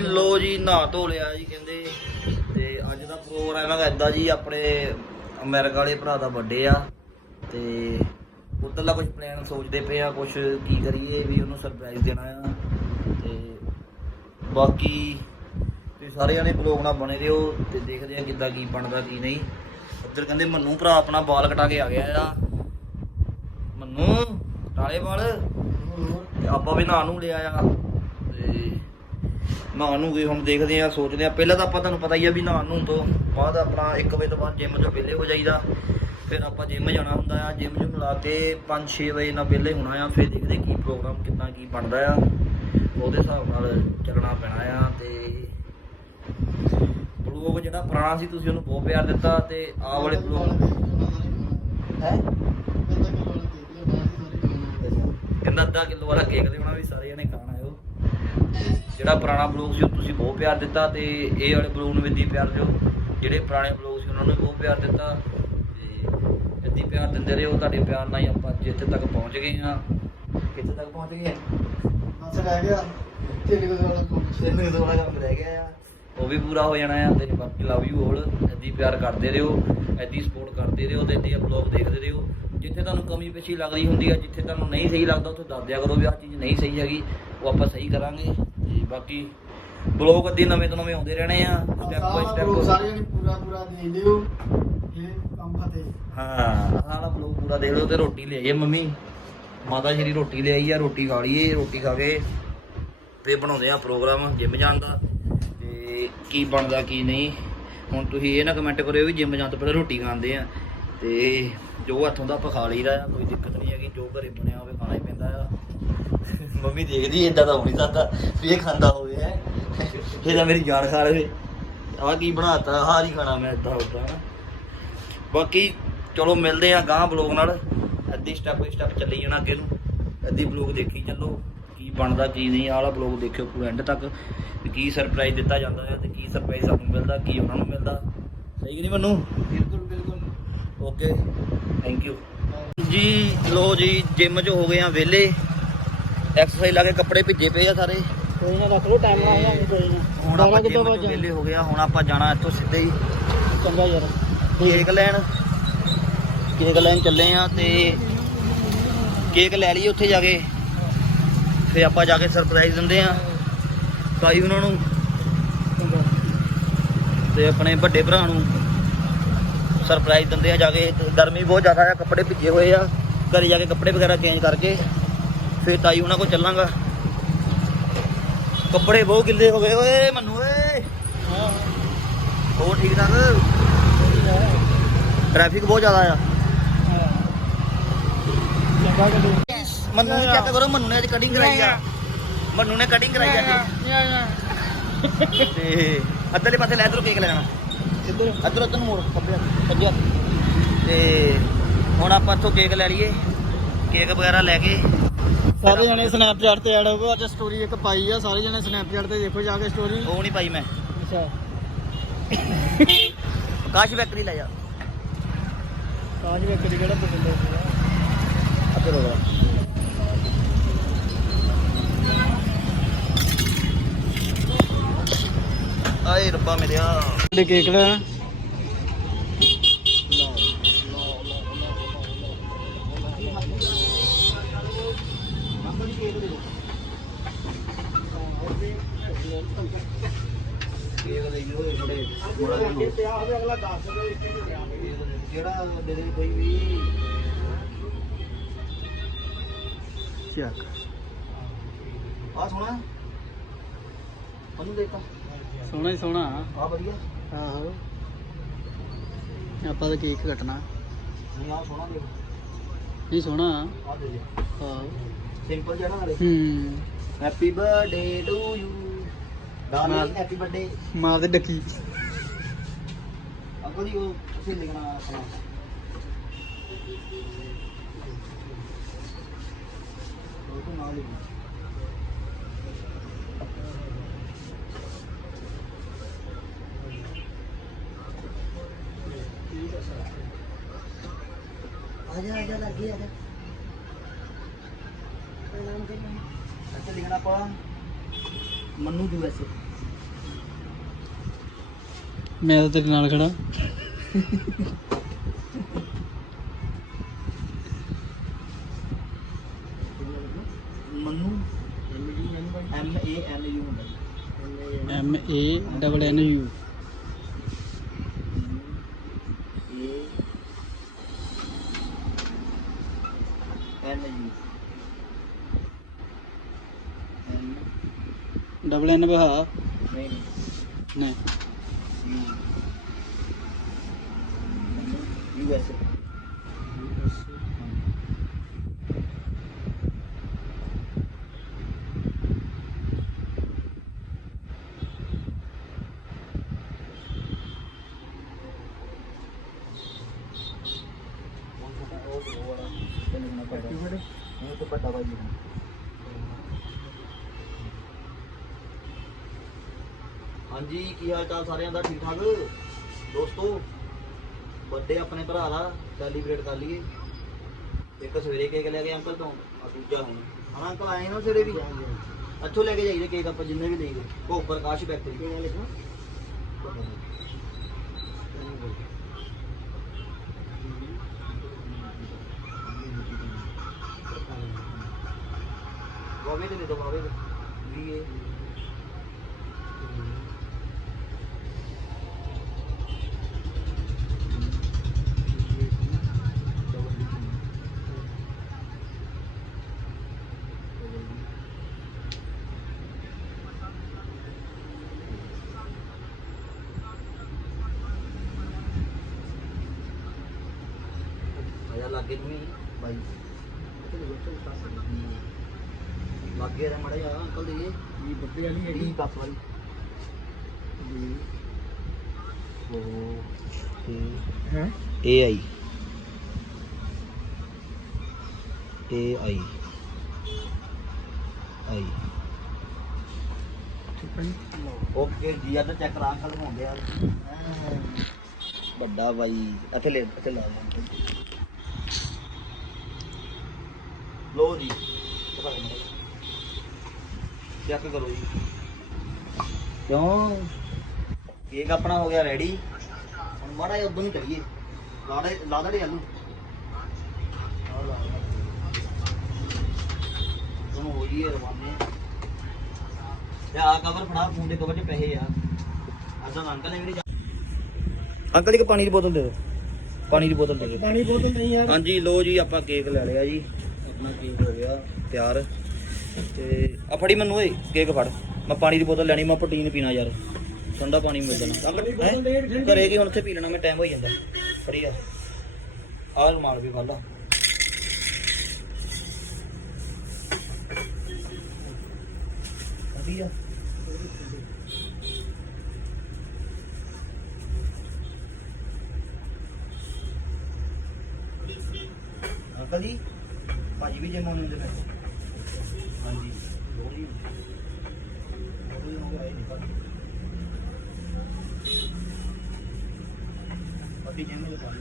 ਲੋ ਜੀ, ਨਹਾ ਧੋ ਲਿਆ ਜੀ ਕਹਿੰਦੇ। ਤੇ ਅੱਜ ਦਾ ਪ੍ਰੋਗਰਾਮ ਹੈਗਾ ਏਦਾਂ ਜੀ, ਆਪਣੇ ਅਮਰੀਕਾ ਵਾਲੇ ਭਰਾ ਦਾ ਬਰਥਡੇ ਆ। ਤੇ ਉੱਧਰਲਾ ਕੁਝ ਪਲਾਨ ਸੋਚਦੇ ਪਏ ਆ ਕੁਝ ਕੀ ਕਰੀਏ ਵੀ ਉਹਨੂੰ ਸਰਪ੍ਰਾਈਜ਼ ਦੇਣਾ ਆ। ਤੇ ਬਾਕੀ ਤੁਸੀਂ ਸਾਰੇ ਜਣੇ ਬਲੌਗ ਨਾਲ ਬਣੇ ਰਹੋ ਤੇ ਦੇਖਦੇ ਆ ਕਿੱਦਾਂ ਕੀ ਬਣਦਾ, ਕੀ ਨਹੀਂ। ਉੱਧਰ ਕਹਿੰਦੇ ਮੰਨੂ ਭਰਾ ਆਪਣਾ ਬਾਲ ਕਟਾ ਕੇ ਆ ਗਿਆ ਆ ਮੰਨੂ ਕਾਲੇ ਵਾਲ ਆਪਾਂ ਵੀ ਨਹਾ ਨੂੰ ਲਿਆ ਆ। ਨਹਾਉਣ ਨੂੰ ਗਏ ਹੁਣ ਦੇਖਦੇ ਆ ਸੋਚਦੇ ਆ ਪਹਿਲਾਂ ਤਾਂ ਆਪਾਂ ਤੁਹਾਨੂੰ ਪਤਾ ਹੀ ਆ ਵੀ ਨਹਾਉਣ ਨੂੰ ਤੋਂ ਬਾਅਦ ਆਪਣਾ 1 ਵਜੇ ਤੋਂ ਬਾਅਦ ਜਿਮ ਤੋਂ ਵਿਹਲੇ ਹੋ ਜਾਈਦਾ। ਫਿਰ ਆਪਾਂ ਜਿਮ ਜਾਣਾ ਹੁੰਦਾ ਆ। ਜਿਮ ਜੁਮ ਲਾ ਕੇ 5-6 ਵਜੇ ਨਾਲ ਵਿਹਲੇ ਹੋਣਾ ਆ। ਫਿਰ ਦੇਖਦੇ ਕੀ ਪ੍ਰੋਗਰਾਮ ਕਿੰਨਾ ਕੀ ਬਣਦਾ ਆ। ਉਹਦੇ ਹਿਸਾਬ ਨਾਲ ਚੱਲਣਾ ਪੈਣਾ ਆ ਤੇ ਬਲੌਗ ਜਿਹੜਾ ਪੁਰਾਣਾ ਸੀ ਤੁਸੀਂ ਉਹਨੂੰ ਬਹੁਤ ਪਿਆਰ ਦਿੱਤਾ ਤੇ ਆਹ ਵਾਲੇ ਬਲੌਗ ਹੈ? ਕਹਿੰਦਾ ਅੱਧਾ ਕਿਲੋ ਵਾਲਾ ਕੇਕ ਲਿਆਉਣਾ ਵੀ ਸਾਰੇ ਜਣੇ ਖਾਣ ਆਇਓ ਜਿਹੜਾ ਪੁਰਾਣਾ ਬਲੌਗ ਸੀ ਉਹ ਤੁਸੀਂ ਬਹੁਤ ਪਿਆਰ ਦਿੱਤਾ ਤੇ ਇਹ ਵਾਲੇ ਬਲੌਗ ਨੂੰ ਵੀ ਇੱਦੀ ਪਿਆਰ ਦਿਓ। ਜਿਹੜੇ ਪੁਰਾਣੇ ਬਲੌਗ ਸੀ ਉਹਨਾਂ ਨੂੰ ਵੀ ਬਹੁਤ ਪਿਆਰ ਦਿੱਤਾ ਤੇ ਇੱਦੀ ਪਿਆਰ ਦਿੰਦੇ ਰਹੋ। ਤੁਹਾਡੇ ਪਿਆਰ ਨਾਲ ਹੀ ਆਪਾਂ ਅੱਜ ਇੱਥੇ ਤੱਕ ਪਹੁੰਚ ਗਏ ਹਾਂ। ਕਿੱਥੇ ਤੱਕ ਪਹੁੰਚ ਗਏ? ਤਿੰਨ ਕੁ ਕੰਮ ਰਹਿ ਗਿਆ ਉਹ ਵੀ ਪੂਰਾ ਹੋ ਜਾਣਾ ਆ ਤੇ ਬਾਕੀ ਲਵ ਯੂ ਹੋਲ ਇੱਦੀ ਪਿਆਰ ਕਰਦੇ ਰਹੋ। ਇੱਦੀ ਸਪੋਰਟ ਕਰਦੇ ਰਹੋ ਤੇ ਇੱਦੀ ਬਲੌਗ ਦੇਖਦੇ ਰਹੋ। ਜਿੱਥੇ ਤੁਹਾਨੂੰ ਕਮੀ ਪੇਸ਼ੀ ਲੱਗਦੀ ਹੁੰਦੀ ਆ ਜਿੱਥੇ ਤੁਹਾਨੂੰ ਨਹੀਂ ਸਹੀ ਲੱਗਦਾ ਉੱਥੇ ਦੱਸ ਦਿਆ ਕਰੋ ਵੀ ਆਹ ਚੀਜ਼ ਨਹੀਂ ਸਹੀ ਹੈਗੀ ਉਹ ਆਪਾਂ ਸਹੀ ਕਰਾਂਗੇ। ਬਾਕੀ ਬਲੌਗ ਅੱਦੀ ਨਵੇਂ ਤੋਂ ਨਵੇਂ ਆਉਂਦੇ ਰਹਿਣੇ ਆ ਸਟੈਪ ਬਾਈ ਸਟੈਪ ਸਾਰੇ ਜਣੇ ਪੂਰਾ ਪੂਰਾ ਦੇ ਲਿਓ ਇਹ ਕੰਮ ਫਤੇ ਹਾਂ ਆਹ ਵਾਲਾ ਬਲੌਗ ਪੂਰਾ ਦੇਖ ਲਓ ਤੇ ਰੋਟੀ ਲੈ ਆਈਏ ਮੰਮੀ। ਮਾਤਾ ਸ਼੍ਰੀ ਰੋਟੀ ਲੈ ਆਈ ਆ ਰੋਟੀ ਖਾ ਲਈਏ ਰੋਟੀ ਖਾ ਕੇ ਫੇਰ ਬਣਾਉਂਦੇ ਆ ਪ੍ਰੋਗਰਾਮ ਜਿਮ ਜਾਣ ਦਾ। ਤੇ ਕੀ ਬਣਦਾ ਕੀ ਨਹੀਂ ਹੁਣ ਤੁਸੀਂ ਇਹ ਨਾ ਕਮੈਂਟ ਕਰਿਓ ਵੀ ਜਿਮ ਜਾਣ ਤੋਂ ਪਹਿਲਾਂ ਰੋਟੀ ਖਾਂਦੇ ਆ। ਤੇ ਜੋ ਹੱਥੋਂ ਦਾ ਆਪਾਂ ਖਾ ਲਈਦਾ ਕੋਈ ਦਿੱਕਤ ਨਹੀਂ ਹੈਗੀ ਜੋ ਘਰੇ ਬਣਿਆ ਹੋਵੇ ਖਾਣਾ ਮੰਮੀ ਦੇਖਦੀ ਏਦਾਂ ਤਾਂ ਹੋ ਨਹੀਂ ਸਕਦਾ ਵੀ ਇਹ ਖਾਂਦਾ ਹੋਵੇ ਹੈ। ਇਹ ਤਾਂ ਮੇਰੀ ਜਾਨ ਖਾ ਲਵੇ। ਆਹ ਕੀ ਬਣਾਤਾ? ਆਹ ਨਹੀਂ ਖਾਣਾ ਮੈਂ ਏਦਾਂ ਉਦਾਂ ਬਾਕੀ ਚਲੋ ਮਿਲਦੇ ਆ ਗਾਂ ਬਲੌਗ ਨਾਲ। ਅੱਧੀ ਸਟੈਪ ਬਾਈ ਸਟੈਪ ਚੱਲੀ ਜਾਣਾ ਅੱਗੇ ਨੂੰ। ਅੱਧੀ ਬਲੌਗ ਦੇਖੀ ਚੱਲੋ ਕੀ ਬਣਦਾ ਕੀ ਨਹੀਂ ਆਹ ਵਾਲਾ ਬਲੌਗ ਦੇਖਿਓ ਪੂਰਾ ਐਂਡ ਤੱਕ। ਕੀ ਸਰਪ੍ਰਾਈਜ਼ ਦਿੱਤਾ ਜਾਂਦਾ ਹੈ ਤੇ ਕੀ ਸਰਪ੍ਰਾਈਜ਼ ਸਾਨੂੰ ਮਿਲਦਾ ਕੀ ਉਹਨਾਂ ਨੂੰ ਮਿਲਦਾ। ਸਹੀ ਕਿ ਨਹੀਂ ਮੈਨੂੰ? ਬਿਲਕੁਲ ਬਿਲਕੁਲ। ਓਕੇ ਥੈਂਕ ਯੂ ਜੀ ਲੋ ਜੀ ਜਿਮ 'ਚ ਹੋ ਗਏ ਆ ਵਿਹਲੇ। ਐਕਸਰਸਾਈਜ਼ ਲਾ ਕੇ ਕੱਪੜੇ ਭਿੱਜੇ ਪਏ ਆ ਸਾਰੇ। ਕੋਈ ਨਾ ਰੱਖ ਲਓ ਟਾਈਮ ਨਾਲ ਆਇਆ ਕੋਈ ਨਾ। ਹੁਣ ਆਪਾਂ ਜਿਮ 'ਚ ਵਿਹਲੇ ਹੋ ਗਏ ਆ ਹੁਣ ਆਪਾਂ ਜਾਣਾ ਇੱਥੋਂ ਸਿੱਧੇ ਹੀ। ਚੰਗਾ ਯਾਰ। ਕੇਕ ਲੈਣ। ਕੇਕ ਲੈਣ ਚੱਲੇ ਆ ਤੇ ਕੇਕ ਲੈ ਲਈਏ ਉੱਥੇ ਜਾ ਕੇ। ਫੇ ਆਪਾਂ ਜਾ ਕੇ ਸਰਪ੍ਰਾਈਜ਼ ਦਿੰਦੇ ਆ ਭਾਈ ਉਹਨਾਂ ਨੂੰ ਤੇ ਆਪਣੇ ਵੱਡੇ ਭਰਾ ਨੂੰ ਸਰਪ੍ਰਾਈਜ਼ ਦਿੰਦੇ ਆ ਜਾ ਕੇ। ਗਰਮੀ ਬਹੁਤ ਜ਼ਿਆਦਾ ਆ ਕੱਪੜੇ ਭਿੱਜੇ ਹੋਏ ਆ। ਘਰੇ ਜਾ ਕੇ ਕੱਪੜੇ ਵਗੈਰਾ ਚੇਂਜ ਕਰਕੇ। ਫੇ ਤਾਈ ਉਹਨਾਂ ਕੋਲ ਚੱਲਾਂਗਾ। ਕੱਪੜੇ ਬਹੁਤ ਗਿੱਲੇ ਹੋ ਗਏ ਓਏ ਮੰਨੂ ਓਏ। ਹਾਂ ਹੋਰ ਠੀਕ ਠਾਕ? ਟ੍ਰੈਫਿਕ ਬਹੁਤ ਜ਼ਿਆਦਾ ਆ। ਮੰਨੂ ਨੇ ਚੈੱਕ ਕਰੋ ਮੰਨੂ ਨੇ ਅੱਜ ਕਟਿੰਗ ਕਰਾਈ ਆ। ਮੰਨੂ ਨੇ ਕਟਿੰਗ ਕਰਾਈ ਅੱਜ। ਤੇ ਅੱਧਰਲੇ ਪਾਸੇ ਲੈ ਇਧਰੋਂ ਕੇਕ ਲੈਣਾ ਇੱਧਰ? ਇੱਧਰ ਇੱਧਰ ਮੋੜ ਖੱਬੇ ਸੱਜੇ। ਤੇ ਹੁਣ ਆਪਾਂ ਇੱਥੋਂ ਕੇਕ ਲੈ ਲਈਏ। ਕੇਕ ਵਗੈਰਾ ਲੈ ਕੇ ਸਾਰੇ ਜਣੇ ਸਨੈਪਚੈਟ ਤੇ ਐਡ ਹੋ ਅੱਜ ਸਟੋਰੀ ਇੱਕ ਪਾਈ ਆ ਸਾਰੇ ਜਣੇ ਸਨੈਪਚੈਟ ਤੇ ਦੇਖੋ ਜਾ ਕੇ ਸਟੋਰੀ ਉਹ ਨਹੀਂ ਪਾਈ ਮੈਂ। ਅੱਛਾ। ਕਾਸ਼ ਬੈਕਰੀ ਲੈ ਜਾ। ਕਾਜ ਵੇਖ ਕੇ ਕਿਹੜਾ ਹੈ ਅੱਧਰ ਹੋ ਆਏ ਰੱਬਾ ਮੇਰਿਆ ਦੇ ਕੇਕ ਲੈ ਕੇਕ ਲਈ ਹੋਏ ਥੋੜੇ ਜਿਹੜਾ ਦੇ ਦੇ ਕੋਈ ਵੀ ਚੱਕ। ਆ ਸੋਣਾ ਉਹਨੂੰ ਦੇਖਾ। ਸੋਹਣਾ ਹੀ ਸੋਹਣਾ। ਆ ਵਧੀਆ। ਆਹੋ। ਆਪਾਂ ਤਾਂ ਕੇਕ ਕੱਟਣਾ। ਨਹੀਂ ਆ ਸੋਣਾ ਦੇ ਨਹੀਂ ਸੋਹਣਾ। ਆ ਦੇ ਦੇ ਆਹੋ ਸਿੰਪਲ ਜਿਹਾ ਨਾ ਨਾਲੇ ਹੂੰ। Happy birthday to you darling happy birthday ਮਾਰ ਦੇ ਡੱਕੀ। ਅੱਗੋਂ ਦੀ ਉਹ ਤੁਸੀਂ ਲਿਖਣਾ ਆਪਣਾ ਉਹ ਤੋਂ ਨਾਲ ਲਿਖਣਾ ਆਜਾ ਆਜਾ ਲੱਗੇ ਆਜਾ ਅੱਛਾ ਲਿਖਣਾ ਆਪਾਂ ਮੰਨੂ ਯੂ ਐਸ ਏ ਮੈਂ ਤਾਂ ਤੇਰੇ ਨਾਲ ਖੜਾ। Mannu? M A N U ਹੁੰਦਾ M A double N U double N ਬਹਾ ਨਹੀਂ ਨਹੀਂ ਯੂ ਐਸ ਹਾਂਜੀ ਕੀ ਹਾਲ ਚਾਲ ਸਾਰਿਆਂ ਦਾ? ਠੀਕ ਠਾਕ ਦੋਸਤੋ ਬਰਥਡੇ ਆਪਣੇ ਭਰਾ ਦਾ ਸੈਲੀਬ੍ਰੇਟ ਕਰ ਲਈਏ। ਇੱਕ ਸਵੇਰੇ ਕੇਕ ਲੈ ਕੇ ਅੰਕਲ ਤੋਂ ਆ ਦੂਜਾ ਹੁਣ। ਹਾਂ ਅੰਕਲ ਆਏ ਨਾ ਸਵੇਰੇ ਵੀ। ਅੱਛੋ ਲੈ ਕੇ ਜਾਈਏ ਕੇਕ ਆਪਾਂ ਜਿੰਨੇ ਵੀ ਲਈਏ ਭੋਗ ਪ੍ਰਕਾਸ਼ ਫੈਕਟਰੀ ਬਾਵੇ ਦੇ ਦੇ ਦੋ ਬਾਵੇ ਦੇ ਵੀ ਇਹ ਲੱਗੇ ਤੂੰ ਬਾਈ ਲੱਗੇ ਰ ਮੜਾ ਜਾ ਅੰਕਲ ਦੇ। ਇਹ ਬੱਤੇ ਵਾਲੀ ਇਹ ਕੱਪ ਵਾਲੀ। ਉਹ ਹੈ। ਏ ਆਈ। ਏ ਆਈ। ਆਈ। ਠੀਕ ਹੈ ਓਕੇ ਜੀ ਆ ਤਾਂ ਚੈੱਕ ਕਰਾ ਅੰਕਲ ਹੋਉਂਦੇ ਆ। ਵੱਡਾ ਬਾਈ ਇੱਥੇ ਲੈ ਇੱਥੇ ਲਾ। ਲੋ ਜੀ। ਚੈੱਕ ਕਰੋ ਜੀ। ਕਿਉਂ? ਕੇਕ ਆਪਣਾ ਹੋ ਗਿਆ ਰੈਡੀ ਹੁਣ ਮਾੜਾ ਜਿਹਾ ਉਦੋਂ ਨੂੰ ਕਰੀਏ ਲਾੜੇ ਲਾ ਦੜੇ ਆਲੂ। ਤੁਹਾਨੂੰ ਹੋ ਰਵਾਨੇ। ਤੇ ਆ ਕਵਰ ਫੜਾ ਫੋਨ ਦੇ ਕਵਰ 'ਚ ਪੈਸੇ ਆ। ਅਸਾਂ ਅੰਕਲ ਨੇ ਵੀ ਅੰਕਲ ਇੱਕ ਪਾਣੀ ਦੀ ਬੋਤਲ ਦੇ ਦਿਓ। ਪਾਣੀ ਦੀ ਬੋਤਲ ਦੇ ਦਿਓ। ਪਾਣੀ ਬੋਤਲ ਨਹੀਂ ਯਾਰ। ਹਾਂਜੀ ਲੋ ਜੀ ਆਪਾਂ ਕੇਕ ਲੈ ਲਿਆ ਜੀ। ਆਪਣਾ ਕੇਕ ਹੋ ਗਿਆ ਤਿਆਰ। ਤੇ ਆ ਫੜੀ ਮੈਨੂੰ ਓਏ ਕੇਕ ਫੜ। ਮੈਂ ਪਾਣੀ ਦੀ ਬੋਤਲ ਲੈਣੀ ਮੈਂ ਪ੍ਰੋਟੀਨ ਪੀਣਾ ਯਾਰ। ਠੰਡਾ ਪਾਣੀ ਮਿਲ ਜਾਣਾ। ਹੈਂ? ਘਰੇ ਕੀ ਹੁਣ ਉੱਥੇ ਪੀ ਲੈਣਾ ਮੈਂ ਟਾਈਮ ਹੋ ਜਾਂਦਾ। ਫੜੀ ਆ। ਆਹ ਰੁਮਾਲ ਵੀ ਲਾ। ਵਧੀਆ ਅੰਕਲ ਜੀ ਭਾਜੀ ਵੀ ਜਿਮ ਆਉਂਦੇ ਹਾਂਜੀ। ਦੋਨੀ ਦੋਨੀ ਹੋ। ਗਏ ਨੇ ਪਤੀ ਜਿਮ ਦੇ ਪਾਣੀ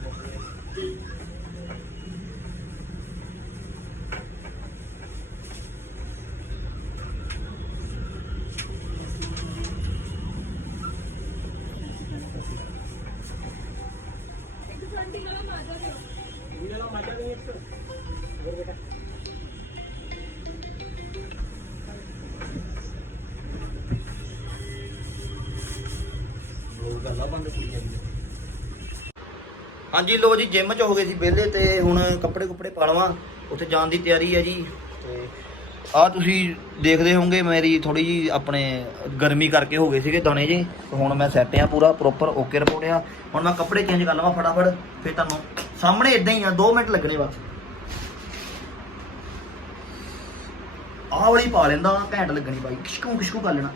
ਹਾਂਜੀ ਲੋ ਜੀ ਜਿਮ ਚ ਹੋ ਗਏ ਸੀ ਵਿਹਲੇ ਤੇ ਹੁਣ ਕੱਪੜੇ ਕੁੱਪੜੇ ਪਾ ਲਵਾਂ। ਉੱਥੇ ਜਾਣ ਦੀ ਤਿਆਰੀ ਹੈ ਜੀ। ਤੇ ਆ ਤੁਸੀਂ ਦੇਖਦੇ ਹੋਵੋਗੇ, ਮੇਰੀ ਥੋੜੀ ਜੀ ਆਪਣੇ ਗਰਮੀ ਕਰਕੇ ਹੋ ਗਏ ਸੀਗੇ ਦਾਣੇ ਜੀ। ਹੁਣ ਮੈਂ ਸੈੱਟ ਆ ਪੂਰਾ ਪ੍ਰੋਪਰ ਓਕੇ ਰਿਪੋਰਟ ਆ। ਹੁਣ ਮੈਂ ਕੱਪੜੇ ਚੇਂਜ ਕਰ ਲਵਾਂ ਫਟਾਫਟ, ਫਿਰ ਤੁਹਾਨੂੰ ਸਾਹਮਣੇ ਇਦਾਂ ਹੀ ਆ 2 ਮਿੰਟ ਲੱਗਣੇ ਬਸ। ਆਹ ਵਾਲੀ ਪਾ ਲੈਂਦਾ, ਘੈਂਟ ਲੱਗਣੀ ਬਾਈ। ਕਿਸ਼ਕੂ ਕਿਸ਼ਕੂ ਕਰ ਲੈਣਾ।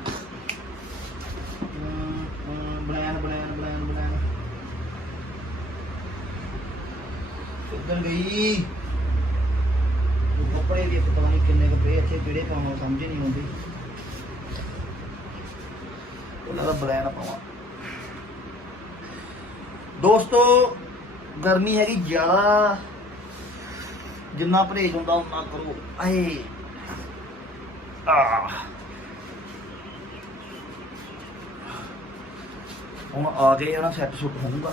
ਕਿੱਧਰ ਗਈ। ਕੱਪੜੇ ਵੀ ਪਤਾ ਨਹੀਂ ਕਿੰਨੇ ਕੁ ਪਏ ਇੱਥੇ ਕਿਹੜੇ ਪਾਵਾਂ ਸਮਝ ਨਹੀਂ ਆਉਂਦੀ। ਉਹਨਾਂ ਦਾ ਬਲੈਨ ਪਾਵਾਂ ਦੋਸਤੋ, ਗਰਮੀ ਹੈਗੀ ਜ਼ਿਆਦਾ। ਜਿੰਨਾ ਪਰਹੇਜ ਹੁੰਦਾ, ਉਨਾ ਕਰੋ। ਆਏ। ਆ ਹੁਣ ਆ ਕੇ ਨਾ ਸੈੱਟ ਸੁੱਟ ਹੋਊਗਾ।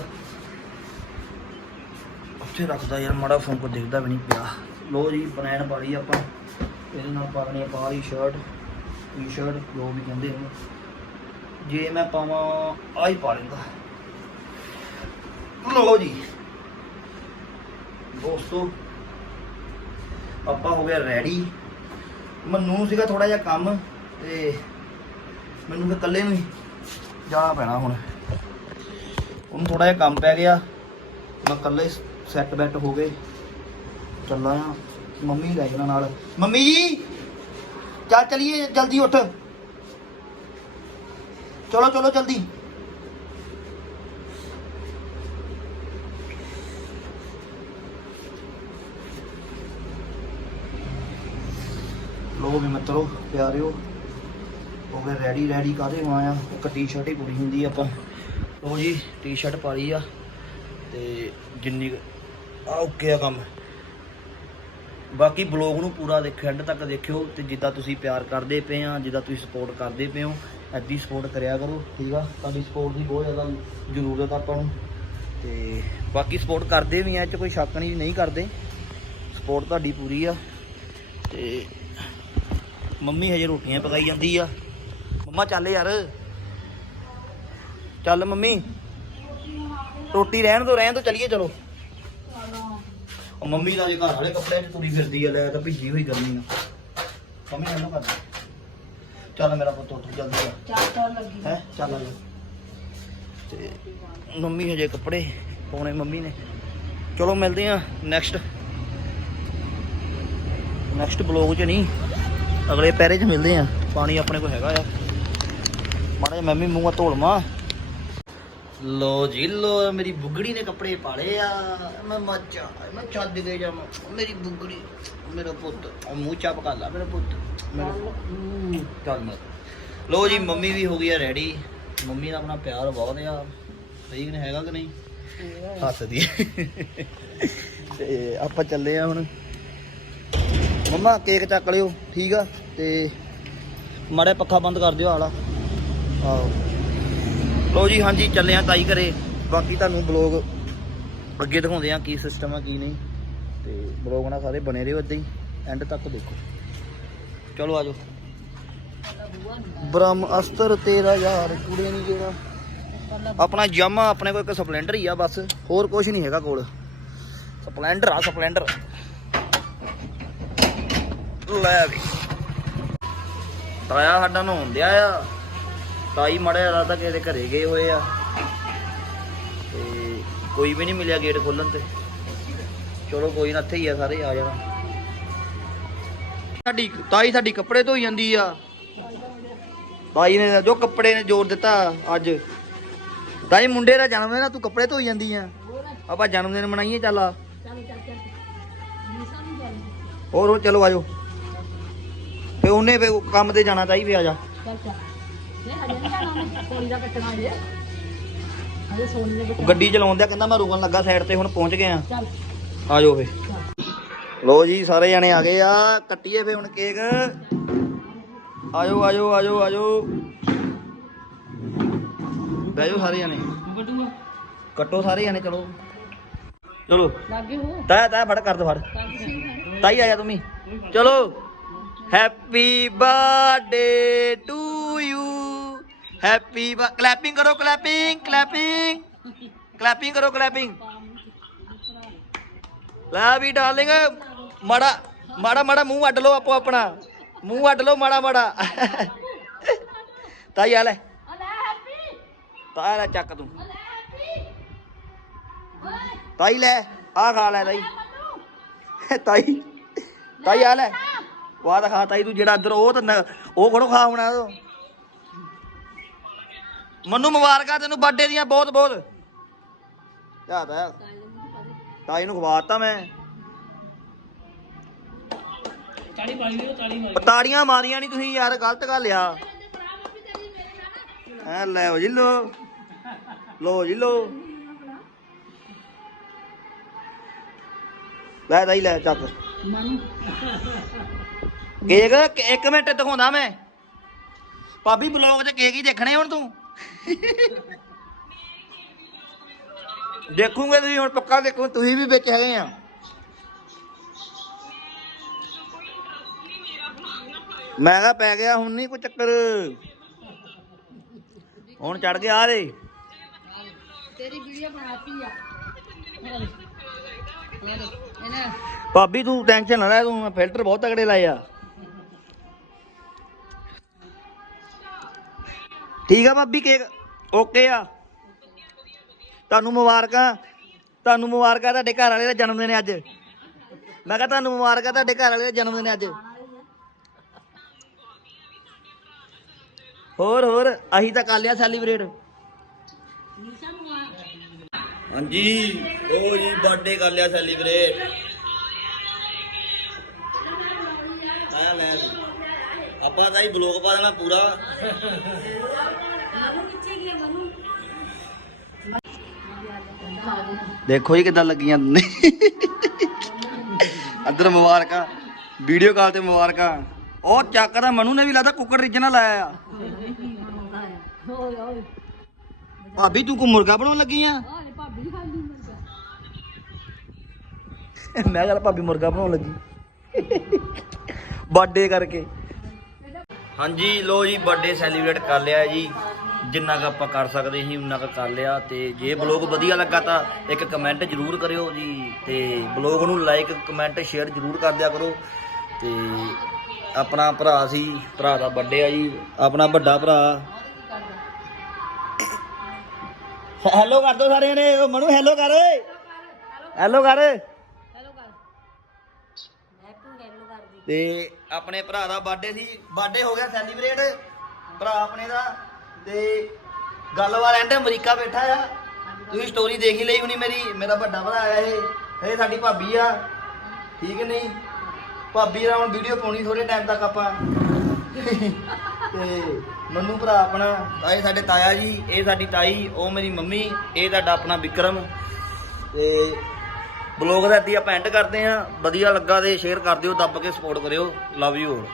ਉੱਥੇ ਰੱਖਦਾ ਯਾਰ, ਮਾੜਾ ਫੋਨ ਕੋ ਦਿਖਦਾ ਵੀ ਨਹੀਂ ਪਿਆ। ਲੋ ਜੀ, ਬਨੈਣ ਪਾ ਲਈ ਆਪਾਂ। ਇਹਦੇ ਨਾਲ ਪਾ ਲੈਣੀ ਪਾ ਲਈ ਸ਼ਰਟ ਟੀ ਸ਼ਰਟ ਜੋ ਵੀ ਕਹਿੰਦੇ ਇਹਨੂੰ ਜੇ ਮੈਂ ਪਾਵਾਂ ਆ ਹੀ ਪਾ ਲੈਂਦਾ। ਲੋ ਜੀ। ਦੋਸਤੋ, ਆਪਾਂ ਹੋ ਗਿਆ ਰੈਡੀ ਮੈਨੂੰ ਸੀਗਾ ਥੋੜਾ ਜਿਹਾ ਕੰਮ ਤੇ ਮੈਨੂੰ ਫਿਰ ਇਕੱਲੇ ਨੂੰ ਹੀ ਜਾਣਾ ਪੈਣਾ ਹੁਣ। ਉਹਨੂੰ ਥੋੜਾ ਜਿਹਾ ਕੰਮ ਪੈ ਗਿਆ। ਮੈਂ ਇਕੱਲੇ ਸੈੱਟ ਬੈੱਟ ਹੋ ਗਏ। ਚੱਲਾਂ ਆ। ਮੰਮੀ ਲੈ ਜਾਣਾ ਨਾਲ। ਮੰਮੀ! ਜੀ ਚੱਲ ਚਲੀਏ, ਜਲਦੀ ਉੱਠ। ਚਲੋ ਚਲੋ, ਜਲਦੀ। ਲੋ ਵੀ ਮਿੱਤਰੋ, ਪਿਆਰਿਓ। ਹੋ ਗਏ ਰੈਡੀ ਰੈਡੀ ਕਾਦੇ ਆ? ਇੱਕ ਟੀ-ਸ਼ਰਟ ਹੀ ਪੂਰੀ ਹੁੰਦੀ ਆਪਾਂ। ਲੋ ਜੀ ਟੀ-ਸ਼ਰਟ ਪਾ ਲਈ ਆ। ਤੇ ਜਿੰਨੀ ਆ ਓਕੇ ਆ ਕੰਮ। ਬਾਕੀ ਬਲੌਗ ਨੂੰ ਪੂਰਾ ਦੇਖੋ ਐਂਡ ਤੱਕ ਦੇਖਿਓ ਤੇ ਜਿੱਦਾਂ ਤੁਸੀਂ ਪਿਆਰ ਕਰਦੇ ਪਏ ਆ, ਜਿੱਦਾਂ ਤੁਸੀਂ ਸਪੋਰਟ ਕਰਦੇ ਪਏ ਹੋ ਐਡੀ ਸਪੋਰਟ ਕਰਿਆ ਕਰੋ, ਠੀਕ ਆ? ਤੁਹਾਡੀ ਸਪੋਰਟ ਦੀ ਬਹੁਤ ਜ਼ਿਆਦਾ ਜ਼ਰੂਰਤ ਆ ਆਪਾਂ ਨੂੰ। ਤੇ ਬਾਕੀ ਸਪੋਰਟ ਕਰਦੇ ਵੀ ਆ, ਇਹ 'ਚ ਕੋਈ ਸ਼ੱਕ ਨਹੀਂ ਨਹੀਂ ਕਰਦੇ। ਸਪੋਰਟ ਤੁਹਾਡੀ ਪੂਰੀ ਆ। ਤੇ ਮੰਮੀ ਹਜੇ ਰੋਟੀਆਂ ਪਕਾਈ ਜਾਂਦੀ ਆ। ਮੰਮਾ ਚੱਲ ਯਾਰ। ਚੱਲ ਮੰਮੀ। ਰੋਟੀ ਰਹਿਣ ਦੋ ਰਹਿਣ ਦੋ, ਚਲੀਏ ਚਲੋ। ਉਹ ਮੰਮੀ ਦਾ ਜੇ ਘਰ ਵਾਲੇ ਕੱਪੜਿਆਂ 'ਚ ਤੁਰੀ ਫਿਰਦੀ ਆ ਲੈ ਤਾਂ ਭਿੱਜੀ ਹੋਈ ਗਰਮੀ ਨਾਲ। ਮੰਮੀ ਮੈਨੂੰ ਕਰ ਚੱਲ ਮੇਰਾ ਪੁੱਤ ਉੱਠ ਜਲਦੀ ਆ। ਚਾਰ ਚਾਰ ਲੱਗੀ। ਹੈ? ਚੱਲ ਆ ਜਾ। ਤੇ ਮੰਮੀ ਹਜੇ ਕੱਪੜੇ ਪਾਉਣੇ ਮੰਮੀ ਨੇ। ਚਲੋ ਮਿਲਦੇ ਆ ਨੈਕਸਟ ਨੈਕਸਟ ਬਲੌਗ 'ਚ ਨਹੀਂ ਅਗਲੇ ਪੈਰੇ 'ਚ ਮਿਲਦੇ ਆ। ਪਾਣੀ ਆਪਣੇ ਕੋਲ ਹੈਗਾ ਆ। ਮਾੜਾ ਜਿਹਾ ਮੰਮੀ ਮੂੰਹ ਧੋ ਲਵਾਂ। ਲੋ ਜੀ, ਲੋ, ਮੇਰੀ ਬੁੱਗੜੀ ਨੇ ਕੱਪੜੇ ਪਾਲੇ ਆ। ਮੈਂ ਮੱਚਾ ਮੈਂ ਛੱਡ ਕੇ ਜਾਵਾਂ। ਮੇਰੀ ਬੁੱਗੜੀ, ਮੇਰਾ ਪੁੱਤ। ਉਹ ਮੂੰਹ ਚੱਪ ਕਰ ਲਾ, ਮੇਰਾ ਪੁੱਤ। ਮੇਰਾ ਚੱਲ ਮੈਂ। ਲੋ ਜੀ, ਮੰਮੀ ਵੀ ਹੋ ਗਈ ਆ ਰੈਡੀ ਮੰਮੀ ਦਾ ਆਪਣਾ ਪਿਆਰ ਬਹੁਤ ਆ। ਸਹੀ ਨੇ ਹੈਗਾ ਕਿ ਨਹੀਂ? ਹੱਸਦੀ ਤੇ ਆਪਾਂ ਚੱਲੇ ਆ ਹੁਣ। ਮੰਮਾ ਕੇਕ ਚੱਕ ਲਿਓ। ਠੀਕ ਆ? ਤੇ ਮਾੜਾ ਪੱਖਾ ਬੰਦ ਕਰ ਦਿਓ ਆਲਾ। ਆਹੋ। ਲੋ ਜੀ, ਹਾਂਜੀ, ਚੱਲੇ ਆ ਤਾਈ ਘਰੇ। ਬਾਕੀ ਤੁਹਾਨੂੰ ਬਲੌਗ ਅੱਗੇ ਦਿਖਾਉਂਦੇ ਆ ਕੀ ਸਿਸਟਮ ਆ, ਕੀ ਨਹੀਂ। ਤੇ ਬਲੌਗ ਨਾਲ ਸਾਰੇ ਬਣੇ ਰਹੋ ਇਦਾਂ ਹੀ। ਐਂਡ ਤੱਕ ਦੇਖੋ। ਚਲੋ ਆਜੋ ਬ੍ਰਹਮ ਅਸਤਰ ਤੇਰਾ ਯਾਰ, ਕੁੜੇ ਨਹੀਂ ਜਿਹੜਾ। ਆਪਣਾ ਯਾਮਾ ਆਪਣੇ ਕੋਲ ਇੱਕ ਸਪਲੈਂਡਰ ਹੀ ਆ, ਬਸ। ਹੋਰ ਕੁਝ ਨਹੀਂ ਹੈਗਾ ਕੋਲ। ਸਪਲੈਂਡਰ ਆ, ਸਪਲੈਂਡਰ। ਲੈ ਵੀ। ਤਾਇਆ ਸਾਡਾ ਨਹਾਉਣ ਦਿਆ ਆ। ਤਾਈ ਮੜਿਆ ਰਾਤਾ ਕਿਸੇ ਦੇ ਘਰੇ ਗਏ ਹੋਏ ਆ। ਤੇ ਕੋਈ ਵੀ ਨਹੀਂ ਮਿਲਿਆ ਗੇਟ ਖੋਲਣ ਤੇ। ਚਲੋ ਕੋਈ ਨਾ, ਇੱਥੇ ਹੀ ਆ ਸਾਰੇ, ਆ ਜਾਣਾ। ਸਾਡੀ ਤਾਈ ਸਾਡੀ ਕੱਪੜੇ ਧੋਈ ਜਾਂਦੀ ਆ। ਤਾਈ ਨੇ ਜੋ ਕੱਪੜੇ ਨੇ ਜੋਰ ਦਿੱਤਾ ਅੱਜ। ਤਾਈ ਮੁੰਡੇ ਦਾ ਜਨਮ ਦਿਨ ਆ, ਤੂੰ ਕੱਪੜੇ ਧੋਈ ਜਾਂਦੀ ਆ। ਆਪਾਂ ਜਨਮ ਦਿਨ ਮਨਾਈਏ, ਚੱਲ ਆ। ਹੋਰ ਹੋਰ ਚਲੋ ਆਜੋ। ਫੇ ਉਹਨੇ ਫੇ ਕੰਮ ਤੇ ਜਾਣਾ, ਤਾਈ ਫੇ ਆ ਜਾ। ਚੱਲ ਚੱਲ ਨਹੀਂ ਹਜੇ ਨਹੀਂ ਜਾਣਾ ਉਹਨੇ। ਸੋਨੀ ਦਾ ਕੱਟਣਾ ਜੇ ਹਜੇ ਸੋਨੀ ਦਾ ਉਹ ਕੱਟਣਾ ਗੱਡੀ ਚਲਾਉਂਦਿਆ ਕਹਿੰਦਾ ਮੈਂ ਰੁਕਣ ਲੱਗਾ ਸਾਈਡ ਤੇ ਹੁਣ ਪਹੁੰਚ ਗਏ ਆ ਚੱਲ ਆਜੋ ਫੇ। ਲੋ ਜੀ ਸਾਰੇ ਜਣੇ ਆ ਗਏ ਆ। ਕੱਟੀਏ ਫੇ ਹੁਣ ਕੇਕ ਆਜੋ ਆਜੋ ਆਜੋ ਆਜੋ ਬਹਿ ਜਾਓ ਸਾਰੇ ਜਣੇ। ਕੱਟੋ ਸਾਰੇ ਜਣੇ ਚਲੋ। ਚਲੋ। ਲੱਗੇ ਹੋ। ਤਾਇਆ ਤਾਇਆ ਫੜ ਕਰ ਦੋ ਫੜ। ਤਾਈ ਆ ਜਾ ਤੁਮੀ ਚਲੋ। Happy birthday to you happy clapping ਕਰੋ ਕਲੈਪਿੰਗ ਕਲੈਪਿੰਗ ਕਲੈਪਿੰਗ ਕਰੋ ਕਲੈਪਿੰਗ ਲੈ ਵੀ ਡਾਰਲਿੰਗ ਮਾੜਾ ਮਾੜਾ ਮਾੜਾ ਮੂੰਹ ਅੱਡ ਲਓ ਆਪੋ ਆਪਣਾ। ਮੂੰਹ ਅੱਡ ਲਓ ਮਾੜਾ ਮਾੜਾ। ਤਾਈ ਆ ਲੈ। ਤਾਇਆ ਲੈ ਚੱਕ ਤੂੰ। ਤਾਈ ਲੈ ਆ ਖਾ ਲੈ ਤਾਈ। ਤਾਈ ਤਾਈ ਆ ਲੈ। ਵਾਹ ਤਾਂ ਖਾ ਤਾਈ ਤੂੰ ਜਿਹੜਾ ਅੰਦਰ ਉਹ ਤਾਂ ਉਹ ਕੋਣੋਂ ਖਾ ਹੋਣਾ ਉਹ? ਮਨੂੰ ਮੁਬਾਰਕਾਂ ਤੈਨੂੰ ਬਰਥਡੇ ਦੀਆਂ ਬਹੁਤ ਬਹੁਤ। ਯਾਦ ਆ ਤਾਈ ਨੂੰ ਖਵਾਤਾ ਮੈਂ। ਮਾਰੀ ਤਾੜੀਆਂ ਮਾਰੀਆਂ ਨਹੀਂ ਤੁਸੀਂ ਯਾਰ ਗਲਤ ਗੱਲ ਆ। ਐ ਲੈ ਜੀ ਲੋ। ਲੋ ਜੀ ਲੋ। ਲੈ ਤਾਈ ਲੈ ਚੱਕ। ਕੇਕ ਇੱਕ ਮਿੰਟ ਦਿਖਾਉਂਦਾ ਮੈਂ। ਭਾਬੀ ਬਲੌਗ 'ਚ ਕੇਕ ਹੀ ਦੇਖਣੇ ਹੁਣ ਤੂੰ। ਦੇਖੂਗੇ ਤੁਸੀਂ ਹੁਣ ਪੱਕਾ ਦੇਖੋ ਤੁਸੀਂ ਵੀ ਵਿੱਚ ਹੈਗੇ ਆ। ਮੈਂ ਕਿਹਾ ਪੈ ਗਿਆ ਹੁਣ ਨਹੀਂ ਕੋਈ ਚੱਕਰ। ਹੁਣ ਚੜ ਗਿਆ ਆ ਰੇ ਤੇਰੀ ਵੀਡੀਓ ਬਣਾਤੀ ਆ। ਭਾਬੀ ਤੂੰ ਟੈਨਸ਼ਨ ਨਾ ਲੈ ਤੂੰ ਫਿਲਟਰ ਬਹੁਤ ਤਗੜੇ ਲਾਏ ਆ। ਠੀਕ ਆ ਭਾਬੀ ਕੇਕ? ਓਕੇ ਆ। ਤੁਹਾਨੂੰ ਮੁਬਾਰਕਾਂ ਤੁਹਾਨੂੰ ਮੁਬਾਰਕਾਂ ਤੁਹਾਡੇ ਘਰ ਵਾਲੇ ਦਾ ਜਨਮ ਦਿਨ ਹੈ ਅੱਜ। ਮੈਂ ਕਿਹਾ ਤੁਹਾਨੂੰ ਮੁਬਾਰਕਾਂ ਤੁਹਾਡੇ ਘਰ ਵਾਲੇ ਦਾ ਜਨਮ ਦਿਨ ਹੈ ਅੱਜ। ਹੋਰ ਹੋਰ ਅਸੀਂ ਤਾਂ ਕਰ ਲਿਆ ਸੈਲੀਬ੍ਰੇਟ ਹਾਂਜੀ, ਉਹ ਜੀ ਬਰਥਡੇ ਕਰ ਲਿਆ ਸੈਲੀਬ੍ਰੇਟ ਆਪਾਂ ਤਾਂ ਹੀ ਬਲੌਗ ਪਾ ਦੇਣਾ ਪੂਰਾ। ਦੇਖੋ ਜੀ ਕਿਦਾਂ ਲੱਗੀਆਂ ਅੰਦਰ ਮੁਬਾਰਕਾਂ ਵੀਡੀਓ ਕਾਲ ਤੇ ਮੁਬਾਰਕਾਂ। ਉਹ ਚੱਕ ਦਾ ਮਨੂ ਨੇ ਵੀ ਲੱਗਦਾ ਕੁੱਕੜ ਰੀਜਨਲ ਲਾਇਆ ਆ। ਭਾਬੀ, ਤੂੰ ਕੋ ਮੁਰਗਾ ਬਣਾਉਣ ਲੱਗੀ ਆ? ਮੈਂ ਕਹਿੰਦਾ ਭਾਬੀ ਮੁਰਗਾ ਬਣਾਉਣ ਲੱਗੀ। ਬਰਥਡੇ ਕਰਕੇ। ਹਾਂਜੀ ਲੋ ਜੀ ਬਰਥਡੇ ਸੈਲੀਬ੍ਰੇਟ ਕਰ ਲਿਆ ਜੀ। ਜਿੰਨਾ ਕੁ ਆਪਾਂ ਕਰ ਸਕਦੇ ਸੀ, ਉਨਾ ਕੁ ਕਰ ਲਿਆ। ਤੇ ਜੇ ਬਲੌਗ ਵਧੀਆ ਲੱਗਾ ਤਾਂ ਇੱਕ ਕਮੈਂਟ ਜ਼ਰੂਰ ਕਰਿਓ ਜੀ। ਤੇ ਬਲੌਗ ਨੂੰ ਲਾਈਕ ਕਮੈਂਟ ਸ਼ੇਅਰ ਜ਼ਰੂਰ ਕਰ ਦਿਆ ਕਰੋ। ਤੇ ਆਪਣਾ ਭਰਾ ਸੀ, ਭਰਾ ਦਾ ਬਰਥਡੇ ਆ ਜੀ। ਆਪਣਾ ਵੱਡਾ ਭਰਾ। ਹੈਲੋ ਕਰ ਦੋ ਸਾਰਿਆਂ ਨੇ। ਉਹ ਮਨੂ ਹੈਲੋ ਕਰ, ਓਏ। ਹੈਲੋ ਕਰ ਹੈਲੋ ਕਰ ਮੈਂ ਤੂੰ ਹੈਲੋ ਕਰਦੀ ਤੇ ਆਪਣੇ ਭਰਾ ਦਾ ਬਰਥਡੇ ਸੀ ਬਰਥਡੇ ਹੋ ਗਿਆ ਸੈਲੀਬ੍ਰੇਟ ਭਰਾ ਆਪਣੇ ਦਾ, ਤੇ ਗੱਲਬਾਤ ਐਂਡ ਅਮਰੀਕਾ ਬੈਠਾ ਆ। ਤੁਸੀਂ ਸਟੋਰੀ ਦੇਖ ਹੀ ਲਈ ਹੁਣੀ ਮੇਰੀ, ਮੇਰਾ ਵੱਡਾ ਭਰਾ ਆ ਇਹ ਇਹ ਸਾਡੀ ਭਾਬੀ ਆ। ਠੀਕ ਨਹੀਂ? ਭਾਬੀ ਦਾ ਹੁਣ ਵੀਡੀਓ ਪਾਉਣੀ ਥੋੜੇ ਟਾਈਮ ਤੱਕ ਆਪਾਂ। ਤੇ ਮੰਨੂ ਭਰਾ ਆਪਣਾ ਇਹ ਸਾਡੇ ਤਾਇਆ ਜੀ, ਇਹ ਸਾਡੀ ਤਾਈ, ਉਹ ਮੇਰੀ ਮੰਮੀ, ਇਹ ਤੁਹਾਡਾ ਆਪਣਾ ਵਿਕਰਮ। ਤੇ ਬਲੌਗ ਦਾ ਇੱਦੀ ਆਪਾਂ ਐਂਡ ਕਰਦੇ ਆ ਵਧੀਆ ਲੱਗਾ ਤੇ ਸ਼ੇਅਰ ਕਰ ਦਿਓ, ਦੱਬ ਕੇ ਸਪੋਰਟ ਕਰਿਓ। Love you